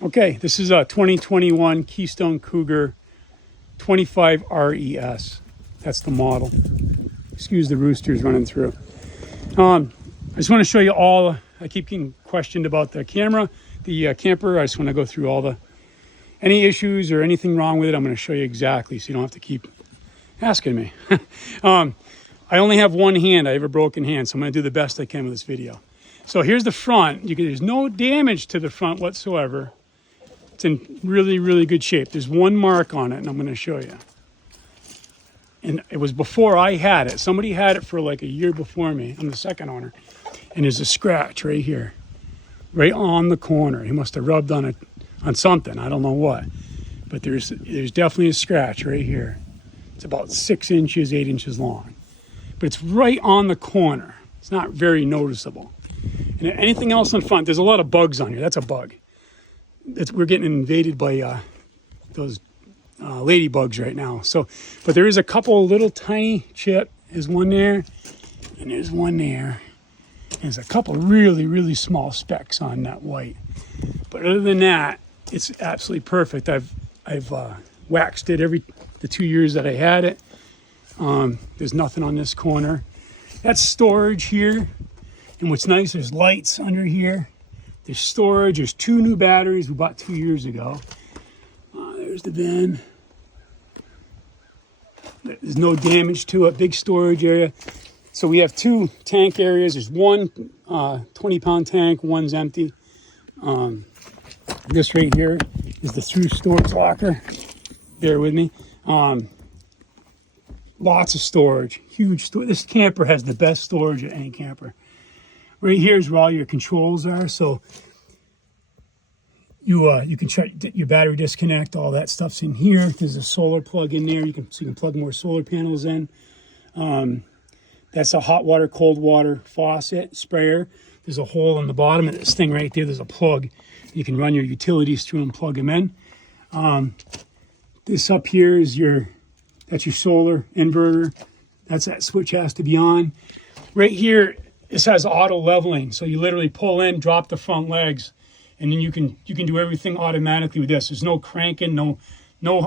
Okay, this is a 2021 Keystone Cougar 25 RES. That's the model. Excuse the roosters running through. I just want to show you all. I keep getting questioned about the camera, the camper. I just want to go through all any issues or anything wrong with it. I'm going to show you exactly, so you don't have to keep asking me. I only have one hand. I have a broken hand, so I'm going to do the best I can with this video. So here's the front. There's no damage to the front whatsoever. It's in really, really good shape. There's one mark on it, and I'm going to show you. And it was before I had it. Somebody had it for like a year before me. I'm the second owner. And there's a scratch right here, right on the corner. He must have rubbed on it, on something. I don't know what. But there's definitely a scratch right here. It's about 6 inches, 8 inches long. But it's right on the corner. It's not very noticeable. And anything else in front, there's a lot of bugs on here. That's a bug. We're getting invaded by those ladybugs right now. So, but there is a couple little tiny chip. There's one there, and there's one there. There's a couple really, really small specks on that white. But other than that, it's absolutely perfect. I've waxed it the 2 years that I had it. There's nothing on this corner. That's storage here. And what's nice, there's lights under here. There's storage. There's 2 new batteries we bought 2 years ago. There's the bin. There's no damage to it. Big storage area. So we have 2 tank areas. There's one 20-pound tank. One's empty. This right here is the thru storage locker. Bear with me. Lots of storage. Huge storage. This camper has the best storage of any camper. Right here is where all your controls are. So you can check your battery disconnect. All that stuff's in here. There's a solar plug in there. So you can plug more solar panels in. That's a hot water, cold water faucet sprayer. There's a hole in the bottom of this thing right there. There's a plug. You can run your utilities through and plug them in. This up here is that's your solar inverter. That switch has to be on. Right here, this has auto leveling. So you literally pull in, drop the front legs, and then you can do everything automatically with this. There's no cranking, no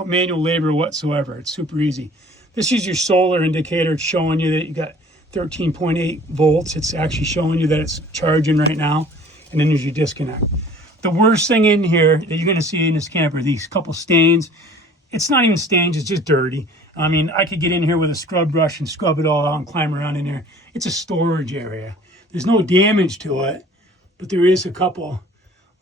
manual labor whatsoever. It's super easy. This is your solar indicator. It's showing you that you got 13.8 volts. It's actually showing you that it's charging right now. And then there's your disconnect. The worst thing in here that you're going to see in this camper, these couple stains. It's not even stains, it's just dirty. I mean, I could get in here with a scrub brush and scrub it all out and climb around in there. It's a storage area. There's no damage to it, but there is a couple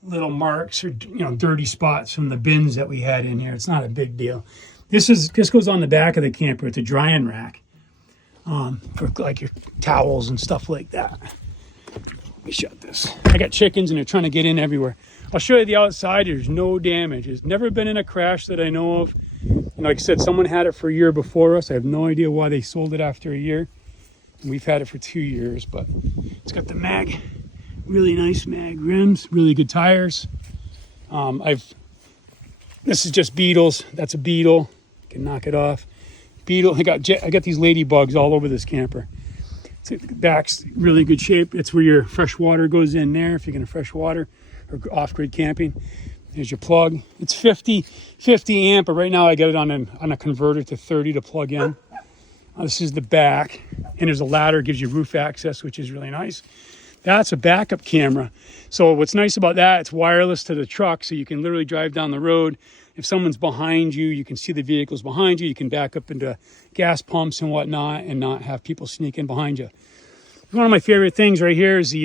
little marks or dirty spots from the bins that we had in here. It's not a big deal. This goes on the back of the camper. It's a drying rack for like your towels and stuff like that. Let me shut this. I got chickens and they're trying to get in everywhere. I'll show you the outside. There's no damage. It's never been in a crash that I know of. And like I said, someone had it for a year before us. I have no idea why they sold it after a year. And we've had it for 2 years, but it's got the mag, really nice mag rims, really good tires. This is just beetles. That's a beetle. You can knock it off. Beetle. I got these ladybugs all over this camper. The back's really good shape. It's where your fresh water goes in there if you're going to fresh water or off-grid camping. There's your plug. It's 50 amp, but right now I get it on a converter to 30 to plug in. This is the back, and there's a ladder, gives you roof access, which is really nice. That's a backup camera. So what's nice about that, it's wireless to the truck, so you can literally drive down the road. If someone's behind you, you can see the vehicles behind you. You can back up into gas pumps and whatnot and not have people sneak in behind you. One of my favorite things right here is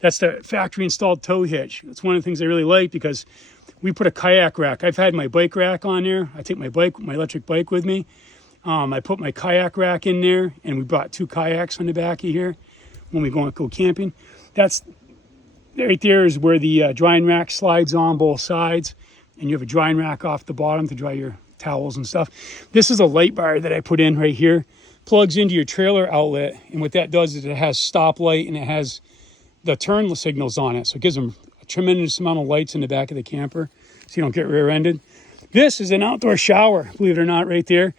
that's the factory installed tow hitch. It's one of the things I really like because we put a kayak rack. I've had my bike rack on there. I take my electric bike with me. I put my kayak rack in there, and we brought 2 kayaks on the back of here when we go camping. That's right there is where the drying rack slides on both sides, and you have a drying rack off the bottom to dry your towels and stuff. This is a light bar that I put in right here. Plugs into your trailer outlet, and what that does is it has stoplight and it has the turn signals on it, so it gives them a tremendous amount of lights in the back of the camper so you don't get rear-ended. This is an outdoor shower, believe it or not, right there.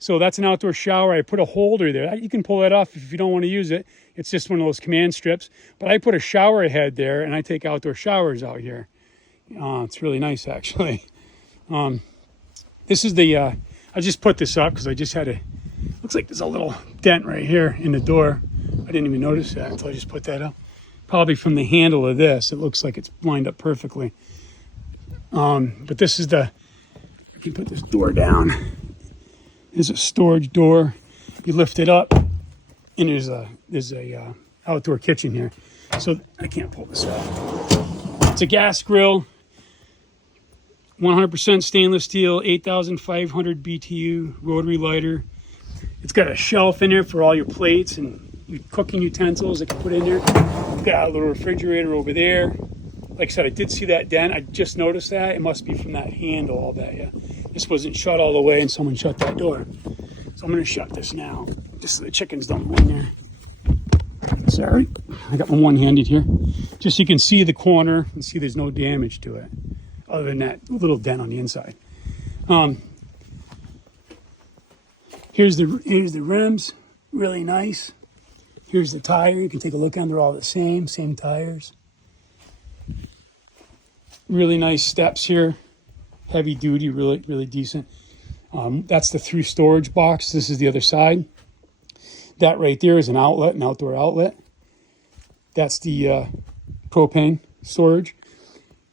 So that's an outdoor shower. I put a holder there. You can pull that off if you don't want to use it. It's just one of those command strips. But I put a shower head there, and I take outdoor showers out here. It's really nice, actually. This is the, I just put this up because I just had a, looks like there's a little dent right here in the door. I didn't even notice that until I just put that up. Probably from the handle of this, it looks like it's lined up perfectly. But this is the, I can put this door down. There's a storage door. You lift it up, and there's a outdoor kitchen here. So I can't pull this out. It's a gas grill, 100% stainless steel, 8,500 BTU rotary lighter. It's got a shelf in there for all your plates and your cooking utensils that you put in there. You've got a little refrigerator over there. Like I said, I did see that dent. I just noticed that. It must be from that handle, all that, yeah. This wasn't shut all the way and someone shut that door. So I'm gonna shut this now, just so the chickens don't go in there. Sorry, I got my one-handed here. Just so you can see the corner and see there's no damage to it, other than that little dent on the inside. Here's the rims, really nice. Here's the tire. You can take a look at them. They're all the same tires. Really nice steps here. Heavy duty, really decent. That's the through storage box. This is the other side. That right there is an outlet, an outdoor outlet. That's the propane storage.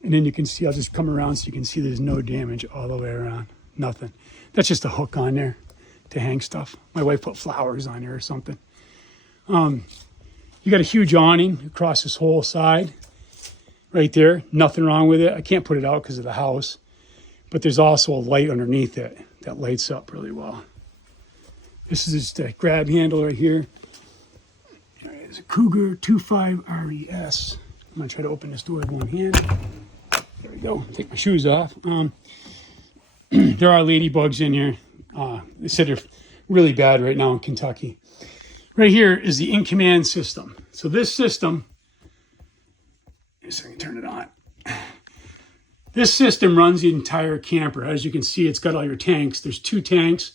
And then you can see, I'll just come around so you can see there's no damage all the way around. Nothing. That's just a hook on there to hang stuff. My wife put flowers on there or something. You got a huge awning across this whole side right there. Nothing wrong with it. I can't put it out because of the house, but there's also a light underneath it that lights up really well. This is just a grab handle right here. It's a Cougar 25 RES. I'm gonna try to open this door with one hand. There we go. Take my shoes off. There are ladybugs in here. They said they're really bad right now in Kentucky. Right here is the in-command system. So this system, I can turn it on. This system runs the entire camper. As you can see, it's got all your tanks. There's two tanks.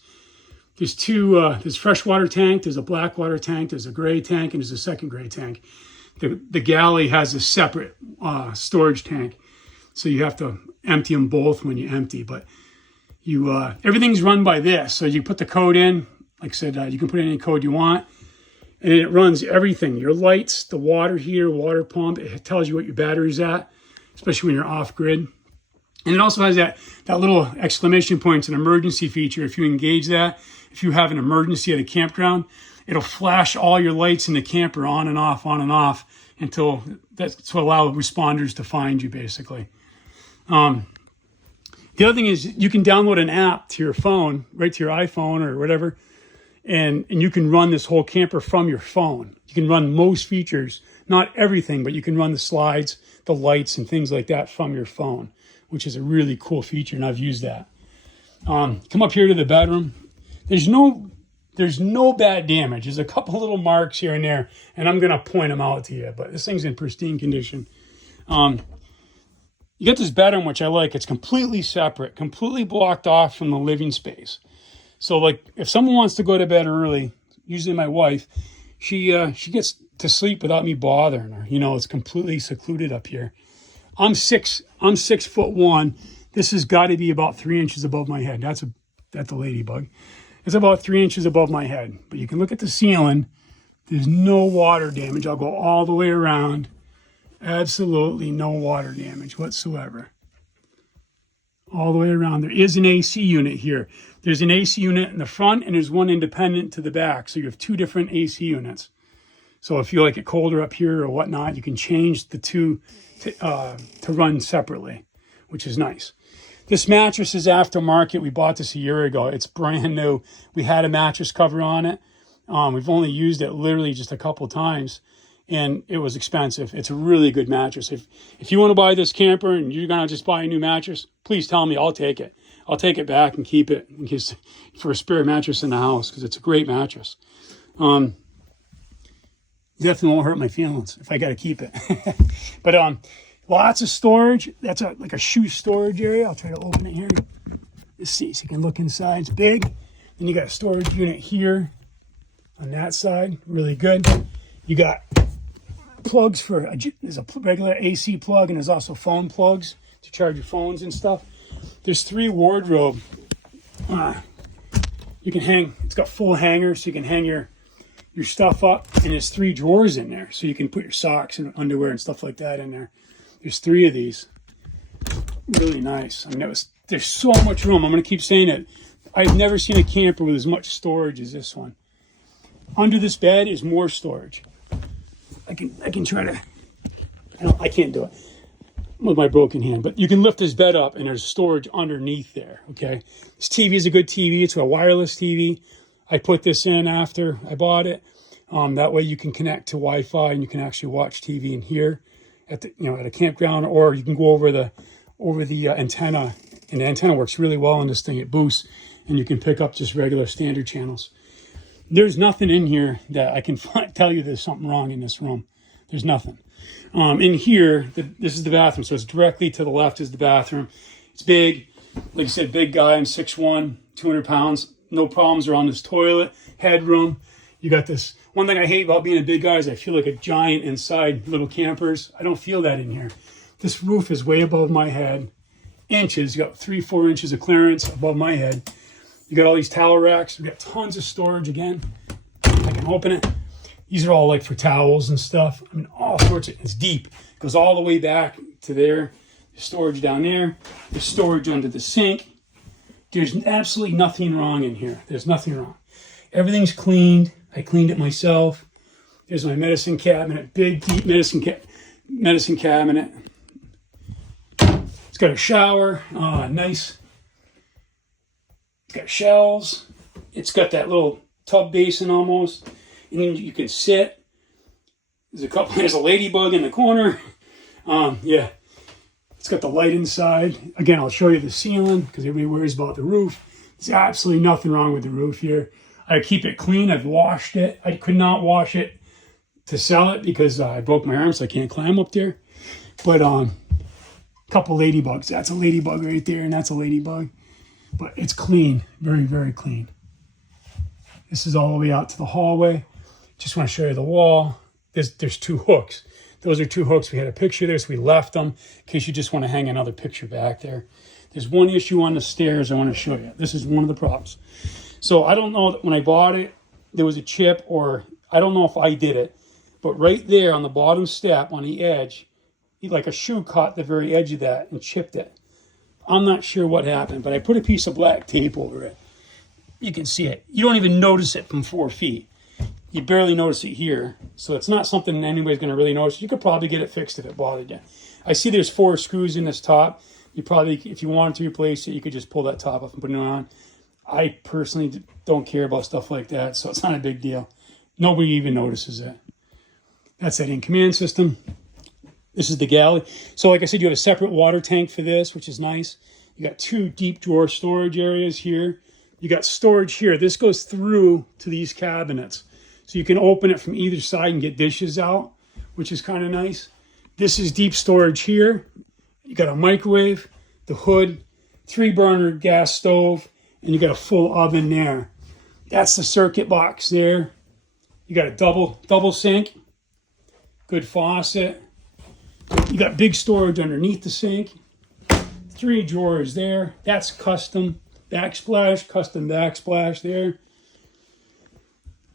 There's freshwater tank, there's a black water tank, there's a gray tank, and there's a second gray tank. The galley has a separate storage tank. So you have to empty them both when you empty, but everything's run by this. So you put the code in, like I said, you can put in any code you want, and it runs everything. Your lights, the water heater, water pump, it tells you what your battery's at, especially when you're off grid. And it also has that little exclamation point, it's an emergency feature. If you engage that, if you have an emergency at a campground, it'll flash all your lights in the camper on and off until that's to allow responders to find you, basically. The other thing is you can download an app to your phone, right to your iPhone or whatever, and you can run this whole camper from your phone. You can run most features, not everything, but you can run the slides, the lights, and things like that from your phone, which is a really cool feature, and I've used that. Come up here to the bedroom. There's no bad damage. There's a couple little marks here and there, and I'm going to point them out to you, but this thing's in pristine condition. You get this bedroom, which I like. It's completely separate, completely blocked off from the living space. So, like, if someone wants to go to bed early, usually my wife, she gets to sleep without me bothering her. You know, it's completely secluded up here. I'm 6'1". This has got to be about 3 inches above my head. That's a ladybug. It's about 3 inches above my head. But you can look at the ceiling. There's no water damage. I'll go all the way around. Absolutely no water damage whatsoever. All the way around. There is an AC unit here. There's an AC unit in the front, and there's one independent to the back. So you have two different AC units. So if you like it colder up here or whatnot, you can change the two to run separately, which is nice. This mattress is aftermarket. We bought this a year ago. It's brand new. We had a mattress cover on it. We've only used it literally just a couple times, and it was expensive. It's a really good mattress. If you want to buy this camper and you're going to just buy a new mattress, please tell me. I'll take it. I'll take it back and keep it in case for a spare mattress in the house, because it's a great mattress. Definitely won't hurt my feelings if I got to keep it. But lots of storage. That's like a shoe storage area. I'll try to open it here. Let's see, so you can look inside. It's big. Then you got a storage unit here on that side. Really good. You got plugs there's a regular AC plug, and there's also phone plugs to charge your phones and stuff. There's 3 wardrobe. You can hang, it's got full hangers, so you can hang your stuff up, and there's 3 drawers in there, so you can put your socks and underwear and stuff like that in there. There's 3 of these. Really nice. I mean, there's so much room. I'm going to keep saying it. I've never seen a camper with as much storage as this one. Under this bed is more storage. I can try to, I can't do it with my broken hand, but you can lift this bed up and there's storage underneath there, okay? This TV is a good TV. It's a wireless TV. I put this in after I bought it. That way you can connect to Wi-Fi and you can actually watch TV in here at the, at a campground, or you can go over the antenna, and the antenna works really well on this thing. It boosts and you can pick up just regular standard channels. There's nothing in here that I can tell you there's something wrong in this room. There's nothing. In here, this is the bathroom, so it's directly to the left is the bathroom. It's big. Like I said, big guy. I'm 6'1", 200 pounds. No problems around this toilet. Headroom. You got this. One thing I hate about being a big guy is I feel like a giant inside little campers. I don't feel that in here. This roof is way above my head. Inches. You got 3-4 inches of clearance above my head. You got all these towel racks. We got tons of storage again. I can open it. These are all like for towels and stuff. I mean, all sorts of, it's deep. It goes all the way back to there. There's storage down there. There's storage under the sink. There's absolutely nothing wrong in here. There's nothing wrong. Everything's cleaned. I cleaned it myself. There's my medicine cabinet, big, deep medicine cabinet. It's got a shower, nice. It's got shelves. It's got that little tub basin almost. And then you can sit. There's a ladybug in the corner. Yeah. It's got the light inside. Again, I'll show you the ceiling because everybody worries about the roof. There's absolutely nothing wrong with the roof here. I keep it clean. I've washed it. I could not wash it to sell it because I broke my arm, so I can't climb up there. But a couple ladybugs. That's a ladybug right there, and that's a ladybug. But it's clean. Very, very clean. This is all the way out to the hallway. Just want to show you the wall. There's 2 hooks. Those are 2 hooks. We had a picture there, so we left them in case you just want to hang another picture back there. There's one issue on the stairs I want to show you. This is one of the problems. So I don't know, when I bought it, there was a chip, or I don't know if I did it, but right there on the bottom step on the edge, like a shoe caught the very edge of that and chipped it. I'm not sure what happened, but I put a piece of black tape over it. You can see it. You don't even notice it from 4 feet. You barely notice it here. So it's not something anybody's going to really notice. You could probably get it fixed if it bothered you. I see there's 4 screws in this top. You probably, if you wanted to replace it, you could just pull that top off and put it on. I personally don't care about stuff like that, so it's not a big deal. Nobody even notices it. That's that in-command system. This is the galley. So like I said, you have a separate water tank for this, which is nice. You got 2 deep drawer storage areas here. You got storage here. This goes through to these cabinets. So you can open it from either side and get dishes out, which is kind of nice. This is deep storage here. You got a microwave, the hood, 3-burner gas stove, and you got a full oven there. That's the circuit box there. You got a double sink, good faucet. You got big storage underneath the sink. 3 drawers there. That's custom backsplash, custom backsplash there.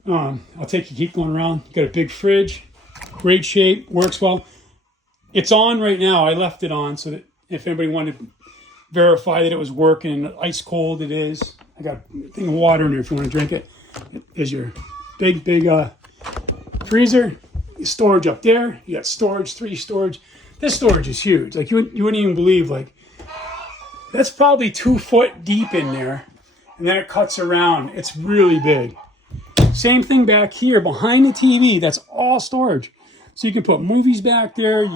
I'll take you, keep going around. You got a big fridge, great shape, works well. It's on right now. I left it on so that if anybody wanted to verify that it was working, ice cold it is. I got a thing of water in there if you want to drink it. There's your big freezer. Storage up there. You got storage, 3 storage. This storage is huge. Like you wouldn't even believe, like, that's probably 2 foot deep in there. And then it cuts around. It's really big. Same thing back here behind the TV. That's all storage. So you can put movies back there.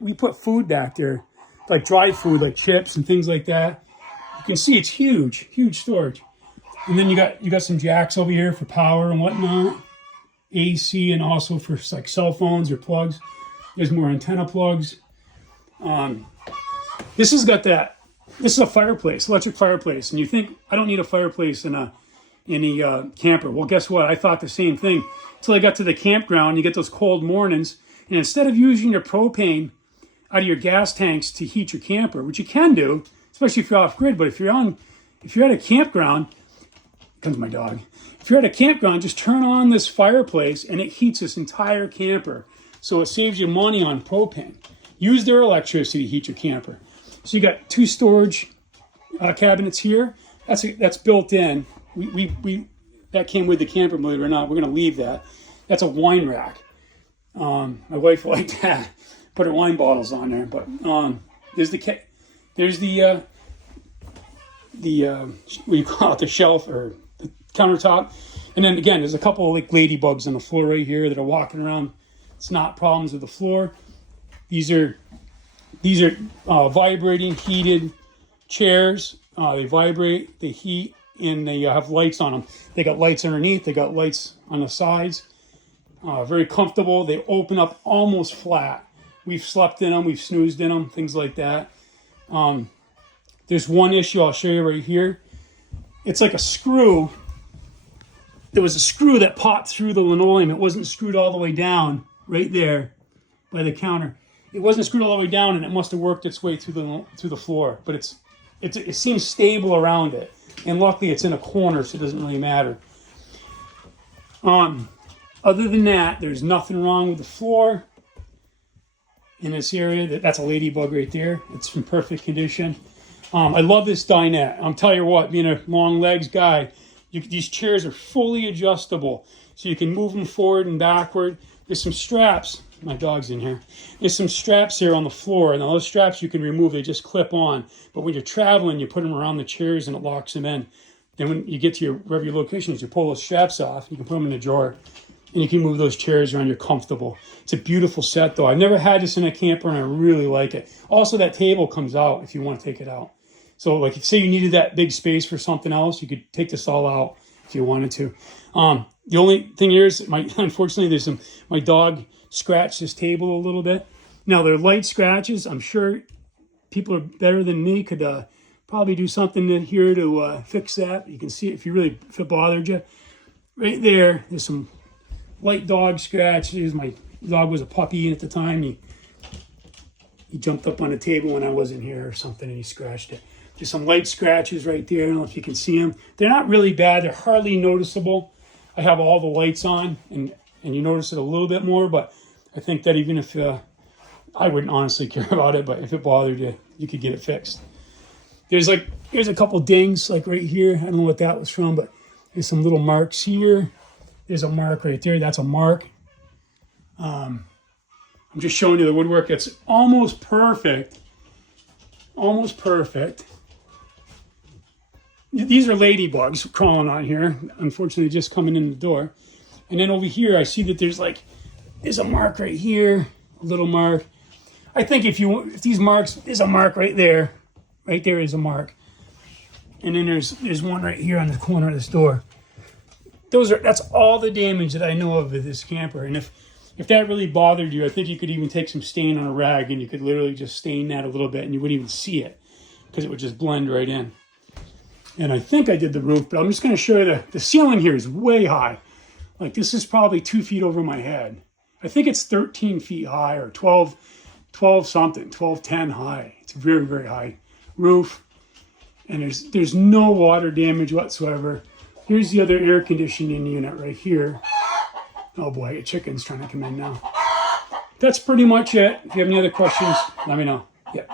We put food back there, like dry food, like chips and things like that. You can see it's huge, huge storage. And then you got some jacks over here for power and whatnot, AC, and also for like cell phones or plugs. There's more antenna plugs. This has got that. This is a fireplace, electric fireplace, and you think I don't need a fireplace in a camper. Well, guess what? I thought the same thing until I got to the campground. You get those cold mornings, and instead of using your propane, out of your gas tanks to heat your camper, which you can do, especially if you're off grid. But if you're at a campground, here comes my dog. If you're at a campground, just turn on this fireplace and it heats this entire camper. So it saves you money on propane. Use their electricity to heat your camper. So you got 2 storage cabinets here. That's built in. We that came with the camper, believe it or not. We're going to leave that. That's a wine rack. My wife liked that. Put her wine bottles on there. But there's the what do you call it, the shelf or the countertop. And then again, there's a couple of like ladybugs on the floor right here that are walking around. It's not problems with the floor. These are vibrating, heated chairs. They vibrate, they heat, and they have lights on them. They got lights underneath. They got lights on the sides. Very comfortable. They open up almost flat. We've slept in them. We've snoozed in them. Things like that. There's one issue I'll show you right here. It's like a screw. There was a screw that popped through the linoleum. It wasn't screwed all the way down right there by the counter. It wasn't screwed all the way down, and it must have worked its way through the floor. But it seems stable around it, and luckily it's in a corner, so it doesn't really matter. Other than that, there's nothing wrong with the floor in this area. That's a ladybug right there. It's in perfect condition. I love this dinette. I'm telling you what, being a long legs guy, these chairs are fully adjustable, so you can move them forward and backward. There's some straps. My dog's in here. There's some straps here on the floor, and those straps you can remove. They just clip on. But when you're traveling, you put them around the chairs, and it locks them in. Then when you get to wherever your location is, you pull those straps off. You can put them in a drawer, and you can move those chairs around. You're comfortable. It's a beautiful set, though. I've never had this in a camper, and I really like it. Also, that table comes out if you want to take it out. So, like, say you needed that big space for something else, you could take this all out if you wanted to. The only thing here is, unfortunately, my dog scratched this table a little bit. Now, they're light scratches. I'm sure people are better than me could probably do something in here to fix that. You can see it if it bothered you. Right there, there's some light dog scratches. My dog was a puppy at the time. He jumped up on the table when I wasn't here or something, and he scratched it. There's some light scratches right there. I don't know if you can see them. They're not really bad. They're hardly noticeable. I have all the lights on, and you notice it a little bit more, but I think that even if, I wouldn't honestly care about it, but if it bothered you, you could get it fixed. There's a couple dings, like right here. I don't know what that was from, but there's some little marks here. There's a mark right there. That's a mark. I'm just showing you the woodwork. It's almost perfect. Almost perfect. These are ladybugs crawling on here. Unfortunately, just coming in the door. And then over here, I see that there's a mark right here, a little mark. I think if these marks, there's a mark right there. Right there is a mark. And then there's one right here on the corner of this door. That's all the damage that I know of with this camper. And if that really bothered you, I think you could even take some stain on a rag and you could literally just stain that a little bit and you wouldn't even see it because it would just blend right in. And I think I did the roof, but I'm just going to show you the ceiling here is way high. Like this is probably 2 feet over my head. I think it's 13 feet high or 12 something, 12-10 high. It's very, very high roof. And there's no water damage whatsoever. Here's the other air conditioning unit right here. Oh boy, a chicken's trying to come in now. That's pretty much it. If you have any other questions, let me know. Yeah.